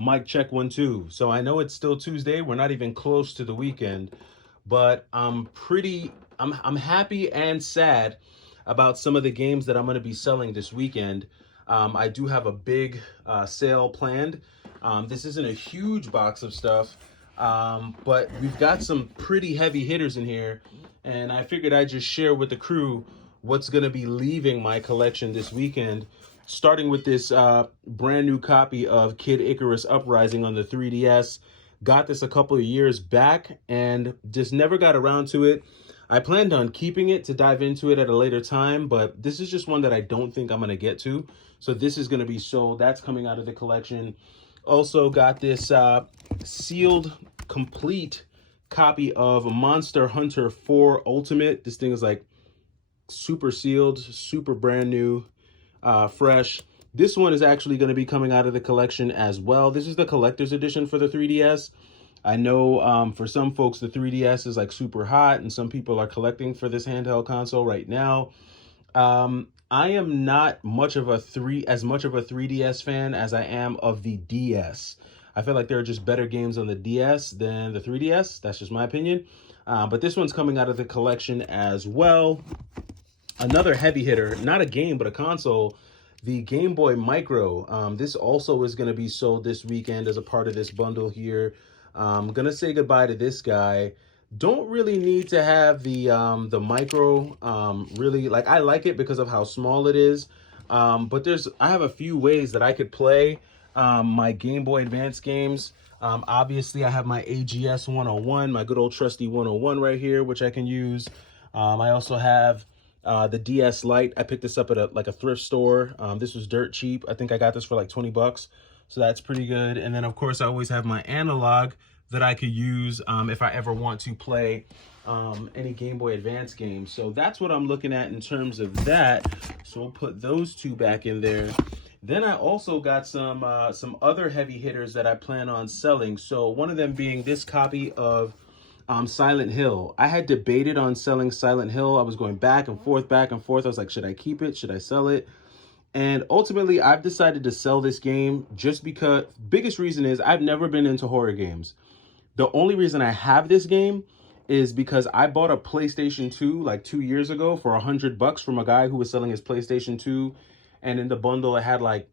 Mic check 1 2. So I know it's still Tuesday. We're not even close to the weekend, but I'm happy and sad about some of the games that I'm going to be selling this weekend. I do have a big sale planned. This isn't a huge box of stuff, but we've got some pretty heavy hitters in here, and I figured I'd just share with the crew what's going to be leaving my collection this weekend, starting with this brand new copy of Kid Icarus Uprising on the 3DS. Got this a couple of years back and just never got around to it. I planned on keeping it to dive into it at a later time, but this is just one that I don't think I'm going to get to. So this is going to be sold. That's coming out of the collection. Also got this sealed complete copy of Monster Hunter 4 Ultimate. This thing is like super sealed, super brand new, fresh. This one is actually going to be coming out of the collection as well. This is the collector's edition for the 3DS. I know for some folks the 3DS is like super hot, and some people are collecting for this handheld console right now. I am not much of a 3DS fan as I am of the DS. I feel like there are just better games on the DS than the 3DS. That's just my opinion. But this one's coming out of the collection as well. Another heavy hitter, not a game, but a console, the Game Boy Micro. This also is going to be sold this weekend as a part of this bundle here. I'm going to say goodbye to this guy. Don't really need to have the Micro. Really, like, I like it because of how small it is. But I have a few ways that I could play my Game Boy Advance games. Obviously, I have my AGS 101, my good old trusty 101 right here, which I can use. I also have the DS Lite. I picked this up at a thrift store. This was dirt cheap. I think I got this for like 20 bucks. So that's pretty good. And then of course I always have my analog that I could use if I ever want to play any Game Boy Advance games. So that's what I'm looking at in terms of that. So we'll put those two back in there. Then I also got some other heavy hitters that I plan on selling. So one of them being this copy of Silent Hill. I had debated on selling Silent Hill. I was going back and forth, back and forth. I was like, should I keep it? Should I sell it? And ultimately, I've decided to sell this game just because, biggest reason is I've never been into horror games. The only reason I have this game is because I bought a PlayStation 2 like 2 years ago for $100 from a guy who was selling his PlayStation 2. And in the bundle, it had like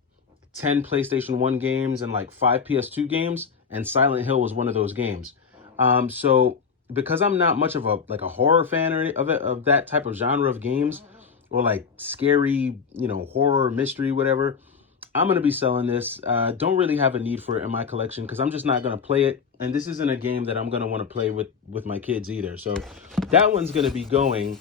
10 PlayStation 1 games and like 5 PS2 games. And Silent Hill was one of those games. So because I'm not much of a horror fan of that type of genre of games, or like scary, horror, mystery, whatever, I'm gonna be selling this. Don't really have a need for it in my collection because I'm just not gonna play it, and this isn't a game that I'm gonna want to play with my kids either. So that one's gonna be going.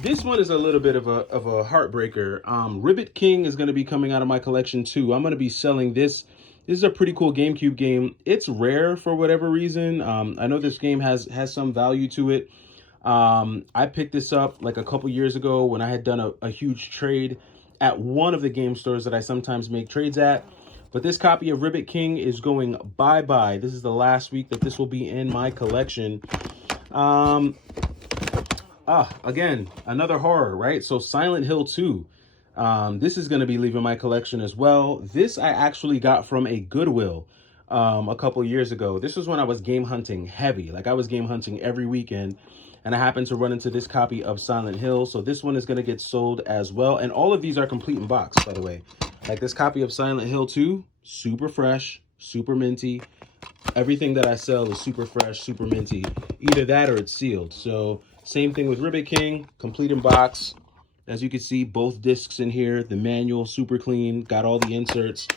This one is a little bit of a heartbreaker. Ribbit King is gonna be coming out of my collection too. I'm gonna be selling this. This is a pretty cool GameCube game. It's rare for whatever reason. I know this game has some value to it. I picked this up like a couple years ago when I had done a huge trade at one of the game stores that I sometimes make trades at. But this copy of Ribbit King is going bye-bye. This is the last week that this will be in my collection. Again, another horror, right? So Silent Hill 2. This is going to be leaving my collection as well. This I actually got from a Goodwill a couple years ago. This was when I was game hunting heavy. Like I was game hunting every weekend, and I happened to run into this copy of Silent Hill. So this one is going to get sold as well. And all of these are complete in box, by the way. Like this copy of Silent Hill 2, super fresh, super minty. Everything that I sell is super fresh, super minty. Either that or it's sealed. So same thing with Ribbit King, complete in box. As you can see, both discs in here, the manual, super clean, got all the inserts.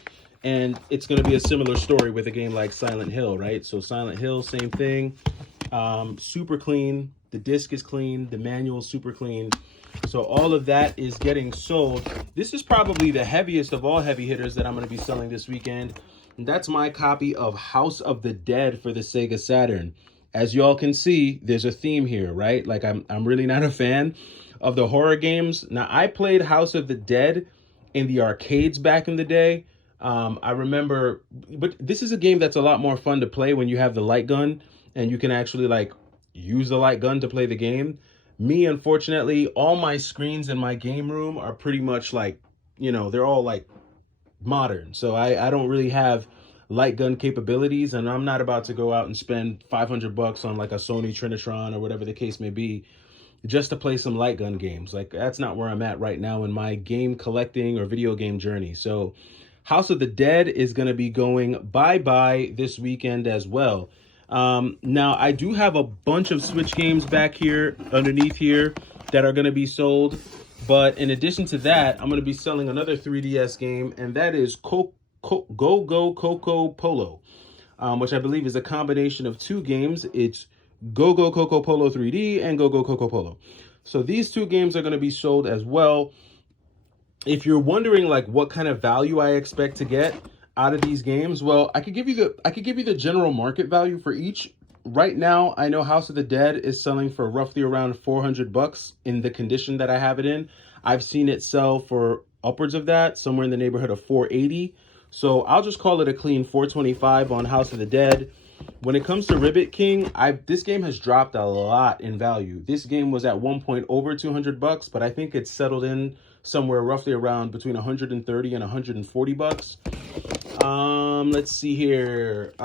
And it's going to be a similar story with a game like Silent Hill, right? So Silent Hill, same thing. Super clean. The disc is clean. The manual is super clean. So all of that is getting sold. This is probably the heaviest of all heavy hitters that I'm going to be selling this weekend. And that's my copy of House of the Dead for the Sega Saturn. As y'all can see, there's a theme here, right? Like I'm really not a fan of the horror games. Now, I played House of the Dead in the arcades back in the day. I remember, but this is a game that's a lot more fun to play when you have the light gun and you can actually like use the light gun to play the game. Me, unfortunately, all my screens in my game room are pretty much like, they're all like modern. So I don't really have light gun capabilities, and I'm not about to go out and spend $500 on like a Sony Trinitron or whatever the case may be just to play some light gun games. Like, that's not where I'm at right now in my game collecting or video game journey. So House of the Dead is going to be going bye-bye this weekend as well. Now, I do have a bunch of Switch games back here underneath here that are going to be sold. But in addition to that, I'm going to be selling another 3DS game, and that is Go Go Coco Polo, which I believe is a combination of two games. It's Go Go Coco Polo 3D and Go Go Coco Polo. So these two games are going to be sold as well. If you're wondering like what kind of value I expect to get out of these games, well, I could give you the general market value for each. Right now, I know House of the Dead is selling for roughly around $400 in the condition that I have it in. I've seen it sell for upwards of that, somewhere in the neighborhood of $480. So I'll just call it a clean $425 on House of the Dead. When it comes to Ribbit King, this game has dropped a lot in value. This game was at one point over $200, but I think it's settled in somewhere roughly around between $130 and $140. Let's see here.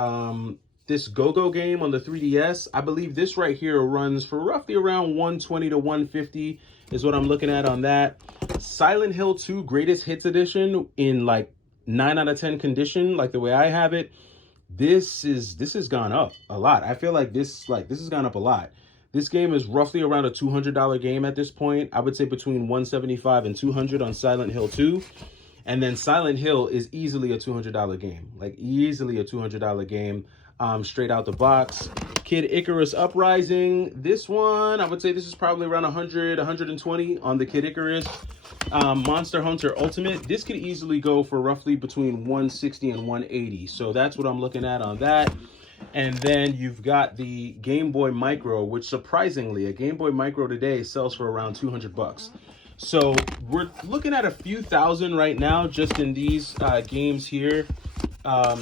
This Go-Go game on the 3DS, I believe this right here runs for roughly around $120 to $150 is what I'm looking at on that. Silent Hill 2 Greatest Hits Edition in like 9 out of 10 condition, like the way I have it. This has gone up a lot. I feel like this has gone up a lot. This game is roughly around a $200 game at this point. I would say between $175 and $200 on Silent Hill 2. And then Silent Hill is easily a $200 game. Like, easily a $200 game straight out the box. Kid Icarus Uprising. This one, I would say this is probably around 100, 120 on the Kid Icarus. Monster Hunter Ultimate. This could easily go for roughly between 160 and 180. So that's what I'm looking at on that. And then you've got the Game Boy Micro, which surprisingly, a Game Boy Micro today sells for around $200. So we're looking at a few thousand right now just in these games here.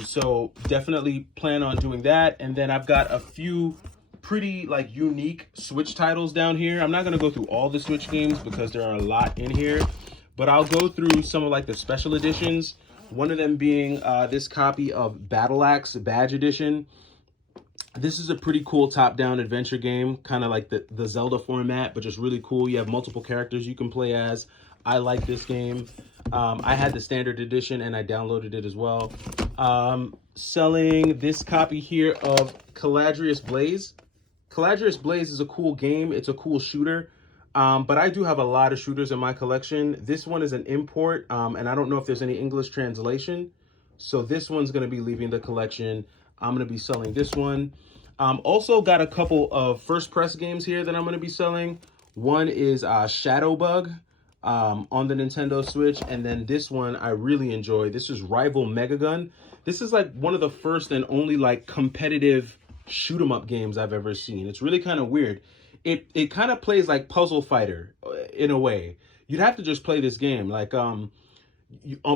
So definitely plan on doing that. And then I've got a few pretty like unique Switch titles down here. I'm not going to go through all the Switch games because there are a lot in here, but I'll go through some of like the special editions. One of them being this copy of Battle Axe Badge Edition. This is a pretty cool top-down adventure game, kind of like the Zelda format, but just really cool. You have multiple characters you can play as. I like this game. I had the standard edition and I downloaded it as well. Selling this copy here of Caladrius Blaze. Caladrius Blaze is a cool game. It's a cool shooter. But I do have a lot of shooters in my collection. This one is an import, and I don't know if there's any English translation. So this one's going to be leaving the collection. I'm going to be selling this one. Also got a couple of first press games here that I'm going to be selling. One is Shadowbug on the Nintendo Switch. And then this one I really enjoy. This is Rival Megagun. This is like one of the first and only like competitive shoot 'em up games I've ever seen. It's really kind of weird. It kind of plays like Puzzle Fighter in a way. You'd have to just play this game. Like,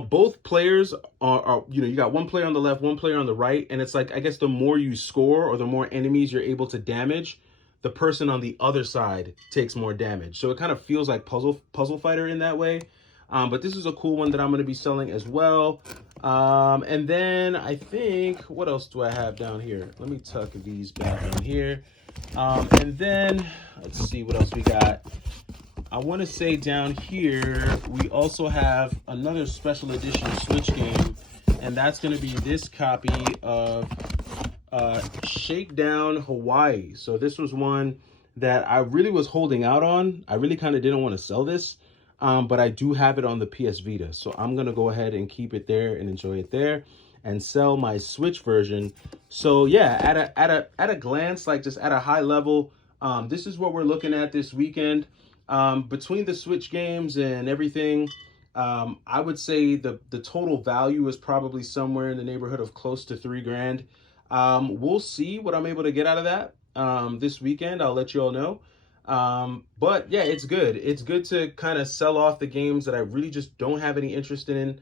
both players are, you got one player on the left, one player on the right. And it's like, I guess the more you score or the more enemies you're able to damage, the person on the other side takes more damage. So it kind of feels like Puzzle Fighter in that way. But this is a cool one that I'm going to be selling as well. And then I think, what else do I have down here? Let me tuck these back in here. And then let's see what else we got. I want to say down here, we also have another special edition Switch game, and that's going to be this copy of Shakedown Hawaii. So this was one that I really was holding out on. I really kind of didn't want to sell this, but I do have it on the PS Vita. So I'm going to go ahead and keep it there and enjoy it there and sell my Switch version. So yeah, at a glance, like just at a high level, this is what we're looking at this weekend. Between the Switch games and everything, I would say the total value is probably somewhere in the neighborhood of close to $3,000. We'll see what I'm able to get out of that this weekend. I'll let you all know. But yeah, it's good. It's good to kind of sell off the games that I really just don't have any interest in,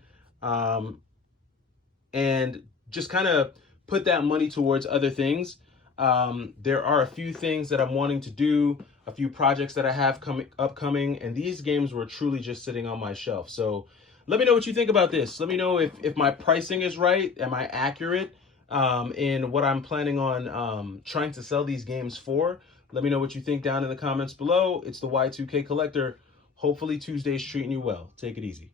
and just kind of put that money towards other things. There are a few things that I'm wanting to do, a few projects that I have upcoming, and these games were truly just sitting on my shelf. So let me know what you think about this. Let me know if my pricing is right. Am I accurate? in what I'm planning on trying to sell these games for. Let me know what you think down in the comments below. It's the Y2K Collector. Hopefully Tuesday's treating you well. Take it easy.